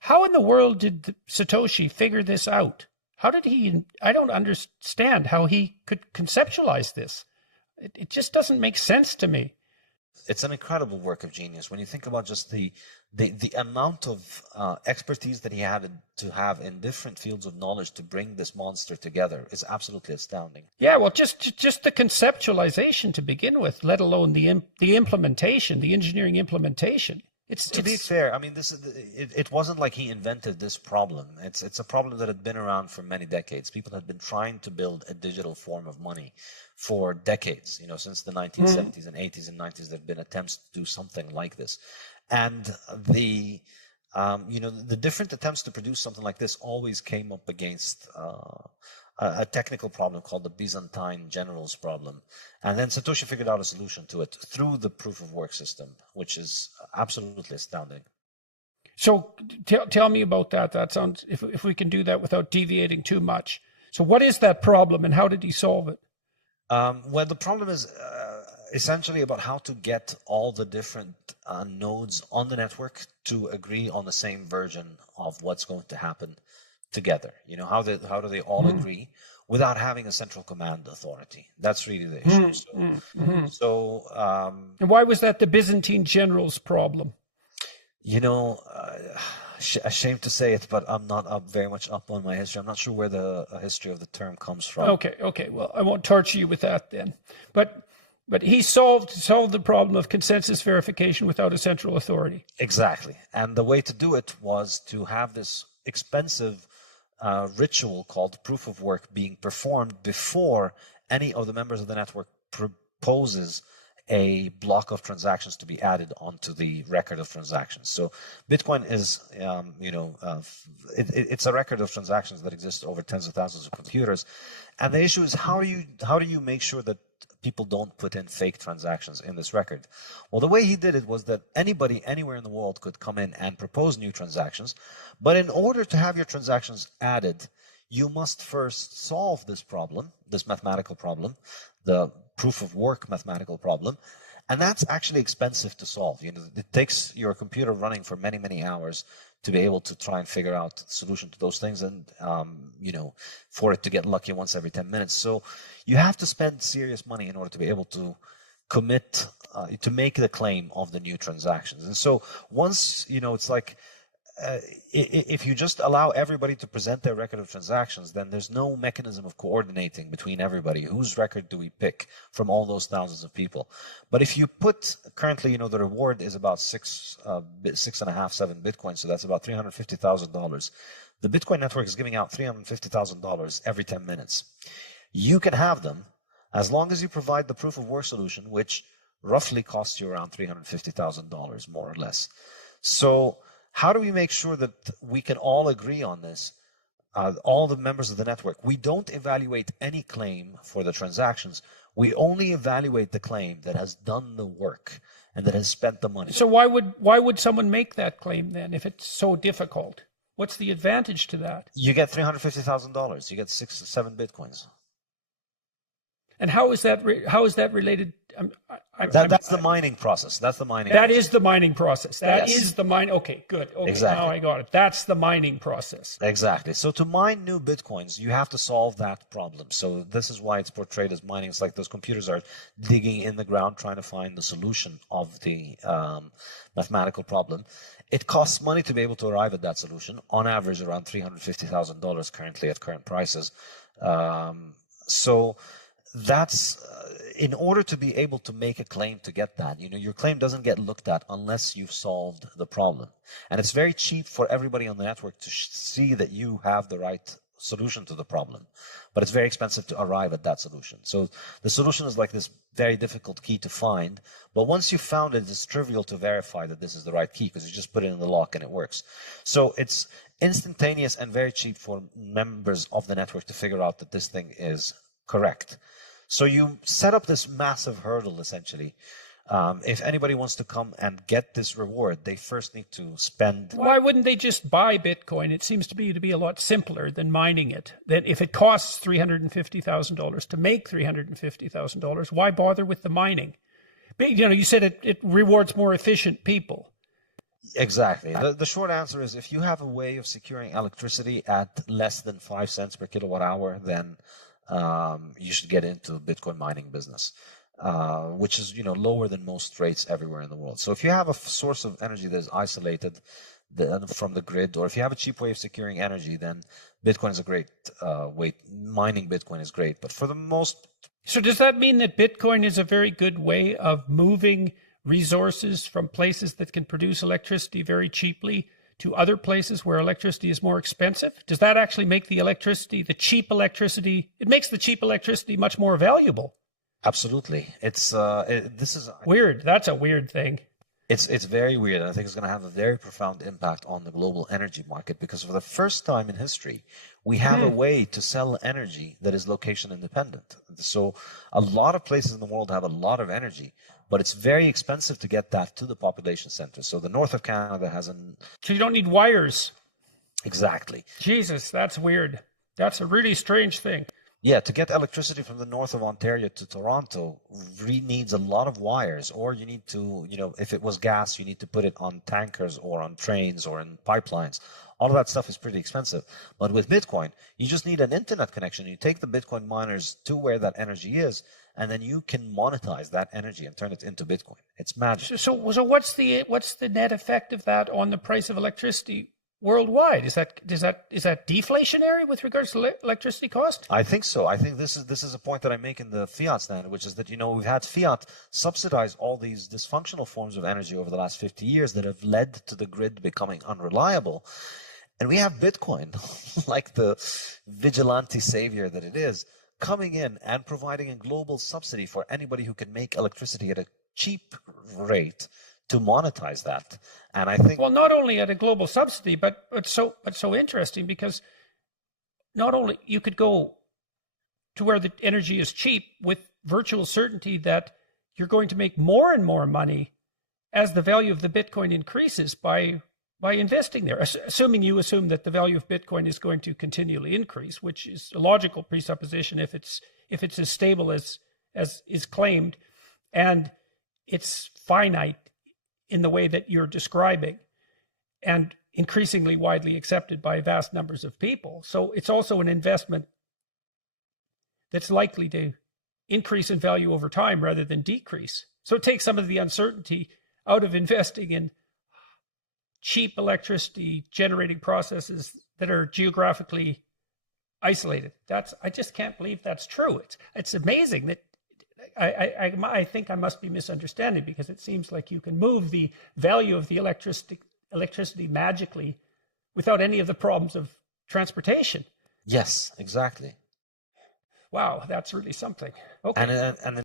how in the world did Satoshi figure this out? How did he? I don't understand how he could conceptualize this. It just doesn't make sense to me. It's an incredible work of genius when you think about just the amount of expertise that he had to have in different fields of knowledge to bring this monster together is absolutely astounding. Yeah, well, just the conceptualization to begin with, let alone the implementation, the engineering implementation. To be fair, I mean, it wasn't like he invented this problem. It's a problem that had been around for many decades. People had been trying to build a digital form of money for decades. Since the 1970s and 80s and 90s, there have been attempts to do something like this. And the different attempts to produce something like this always came up against a technical problem called the Byzantine generals problem. And then Satoshi figured out a solution to it through the proof of work system, which is absolutely astounding. So tell me about that. That sounds, if we can do that without deviating too much. So what is that problem and how did he solve it? Well, the problem is essentially about how to get all the different nodes on the network to agree on the same version of what's going to happen together. How do they all agree without having a central command authority? That's really the issue. And why was that the Byzantine generals problem? Ashamed to say it, but I'm not very much up on my history. I'm not sure where the history of the term comes from. Okay. Well, I won't torture you with that then. But he solved the problem of consensus verification without a central authority. Exactly. And the way to do it was to have this expensive ritual called proof of work being performed before any of the members of the network proposes a block of transactions to be added onto the record of transactions. So Bitcoin is, it's a record of transactions that exists over tens of thousands of computers. And the issue is how do you make sure that people don't put in fake transactions in this record? Well, the way he did it was that anybody anywhere in the world could come in and propose new transactions. But in order to have your transactions added, you must first solve this problem, this mathematical problem, the proof of work mathematical problem. And that's actually expensive to solve. It takes your computer running for many, many hours to be able to try and figure out a solution to those things, and for it to get lucky once every 10 minutes. So you have to spend serious money in order to be able to commit to make the claim of the new transactions. And so once it's like if you just allow everybody to present their record of transactions, then there's no mechanism of coordinating between everybody. Whose record do we pick from all those thousands of people? But if you put currently, the reward is about 7 Bitcoin, so that's about $350,000. The Bitcoin network is giving out $350,000 every 10 minutes. You can have them as long as you provide the proof of work solution, which roughly costs you around $350,000, more or less. So how do we make sure that we can all agree on this? All the members of the network. We don't evaluate any claim for the transactions. We only evaluate the claim that has done the work and that has spent the money. So why would someone make that claim then if it's so difficult? What's the advantage to that? You get $350,000. You get 6 to 7 Bitcoins. And how is that related? That's the mining process. That's the mining. That is the mining process. That is the mine. Okay, good. Okay, exactly. Now I got it. That's the mining process. Exactly. So to mine new Bitcoins, you have to solve that problem. So this is why it's portrayed as mining. It's like those computers are digging in the ground trying to find the solution of the mathematical problem. It costs money to be able to arrive at that solution. On average, around $350,000 currently at current prices. So that's in order to be able to make a claim to get that, your claim doesn't get looked at unless you've solved the problem. And it's very cheap for everybody on the network to see that you have the right solution to the problem. But it's very expensive to arrive at that solution. So the solution is like this very difficult key to find. But once you've found it, it's trivial to verify that this is the right key because you just put it in the lock and it works. So it's instantaneous and very cheap for members of the network to figure out that this thing is correct. So you set up this massive hurdle, essentially. If anybody wants to come and get this reward, they first need to spend. Why wouldn't they just buy Bitcoin? It seems to be a lot simpler than mining it. Then if it costs $350,000 to make $350,000, why bother with the mining? You said it rewards more efficient people. Exactly. The short answer is if you have a way of securing electricity at less than 5 cents per kilowatt hour, then you should get into Bitcoin mining business, which is lower than most rates everywhere in the world. So if you have a source of energy that is isolated from the grid, or if you have a cheap way of securing energy, then Bitcoin is a great way. Mining Bitcoin is great, but for the most. So does that mean that Bitcoin is a very good way of moving resources from places that can produce electricity very cheaply to other places where electricity is more expensive? Does that actually make the electricity, it makes the cheap electricity much more valuable? Absolutely. This is weird. That's a weird thing. It's very weird. I think it's going to have a very profound impact on the global energy market, because for the first time in history, we have a way to sell energy that is location independent. So a lot of places in the world have a lot of energy, but it's very expensive to get that to the population centers. So the north of Canada has So you don't need wires. Exactly. Jesus, that's weird. That's a really strange thing. Yeah, to get electricity from the north of Ontario to Toronto needs a lot of wires, or you need to, if it was gas, you need to put it on tankers or on trains or in pipelines. All of that stuff is pretty expensive. But with Bitcoin, you just need an internet connection. You take the Bitcoin miners to where that energy is, and then you can monetize that energy and turn it into Bitcoin. It's magic. So what's the net effect of that on the price of electricity worldwide? Is that deflationary with regards to electricity cost? I think so. I think this is a point that I make in the fiat standard, which is that we've had fiat subsidize all these dysfunctional forms of energy over the last 50 years that have led to the grid becoming unreliable. And we have Bitcoin, like the vigilante savior that it is, coming in and providing a global subsidy for anybody who can make electricity at a cheap rate to monetize that. And I think, well, not only at a global subsidy, but so interesting, because not only you could go to where the energy is cheap with virtual certainty that you're going to make more and more money as the value of the Bitcoin increases by investing there, assuming that the value of Bitcoin is going to continually increase, which is a logical presupposition if it's as stable as is claimed, and it's finite in the way that you're describing, and increasingly widely accepted by vast numbers of people. So it's also an investment that's likely to increase in value over time rather than decrease. So it takes some of the uncertainty out of investing in cheap electricity generating processes that are geographically isolated. I just can't believe that's true. It's amazing that I think I must be misunderstanding, because it seems like you can move the value of the electricity magically without any of the problems of transportation. Yes, exactly. Wow, that's really something. Okay. And